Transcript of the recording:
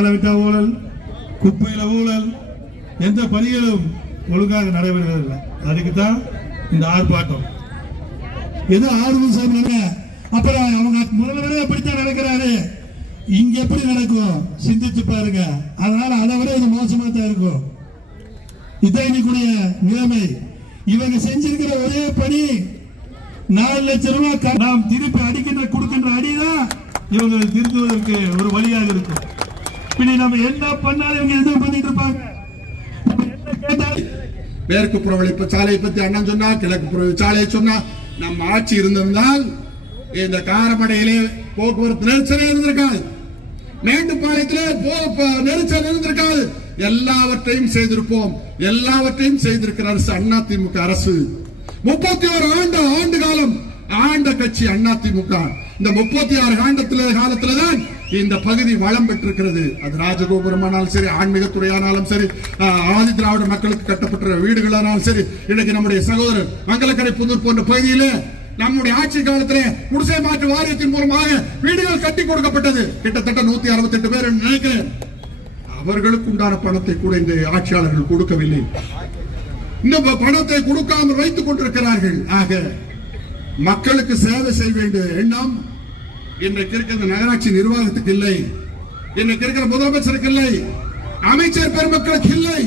வேலைவிட்டா ஊழல் குப்பையில் ஊழல் எந்த பணிகளும் ஒழுங்காக நடைபெறுவதில்லை. அதுக்கு இந்த ஆர்ப்பாட்டம். எது ஆர்வம் சொல்றாங்க அப்புறம் அவங்க முதல்வரே அப்படித்தான் நடக்கிறாரு. இங்க எப்படி நடக்கும்? சிந்திச்சு பாருங்க. அதனால அதை விட இது மோசமா தான் இருக்கும். இதான் இன்னைக்குடைய நிலைமை. இவங்க செஞ்சிருக்கிற ஒரே பணி நாலு லட்சம் ரூபாய் நாம் திருப்பி அடிக்கின்ற கொடுக்கின்ற அடிதான் இவங்களை திருத்துவதற்கு ஒரு வழியாக இருக்கும் பின்ன நம்ம என்ன பண்ணாலும் இவங்க எதுவும் பண்ணிட்டு இருப்பாங்க? மேற்கு புறவழிப்பு சாலையை பத்தி அண்ணன் சொன்னா கிழக்கு புறவழி சாலையை சொன்னா நம்ம ஆட்சி இருந்திருந்தால் இந்த காரமடையிலே போக்குவரத்து நெரிசல் இருந்திருக்காது. மேட்டுப்பாளையத்திலே நெரிசல் இருந்திருக்காது. எல்லாவற்றையும் செய்திருப்போம். எல்லாவற்றையும் செய்திருக்கிற அரசு அண்ணா திமுக அரசு. முப்பத்தி ஒரு ஆண்டு ஆண்டு காலம் ஆண்ட கட்சி அண்ணா திமுக. இந்த முப்பத்தி ஆறு ஆண்டத்துல காலத்துலதான் இந்த பகுதி வளம் பெற்றிருக்கிறது. அது ராஜகோபுரமானாலும் சரி ஆன்மீகத்துறையானாலும் சரி ஆஹ், ஆதி திராவிட மக்களுக்கு கட்டப்பட்ட வீடுகளானாலும் சரி இன்னைக்கு நம்முடைய சகோதரர் மங்களக்கரை புதூர் போன்ற பகுதியில நம்முடைய ஆட்சி காலத்திலே குடிசை மாற்று வாரியத்தின் மூலமாக வீடுகள் கட்டி கொடுக்கப்பட்டது. கிட்டத்தட்ட நூத்தி அறுபத்தி எட்டு பேர் நினைக்கிறேன். அவர்களுக்கு உண்டான பணத்தை கூட இந்த ஆட்சியாளர்கள் கொடுக்கவில்லை. இந்த பணத்தை கொடுக்காமல் வைத்துக் கொண்டிருக்கிறார்கள். ஆக மக்களுக்கு சேவை செய்ய வேண்டிய எண்ணம் இன்றைக்கு இருக்கிற நகராட்சி நிர்வாகத்துக்கு இல்லை. இன்றைக்கு இருக்கிற முதலமைச்சருக்கு இல்லை. அமைச்சர் பெருமக்களுக்கு இல்லை.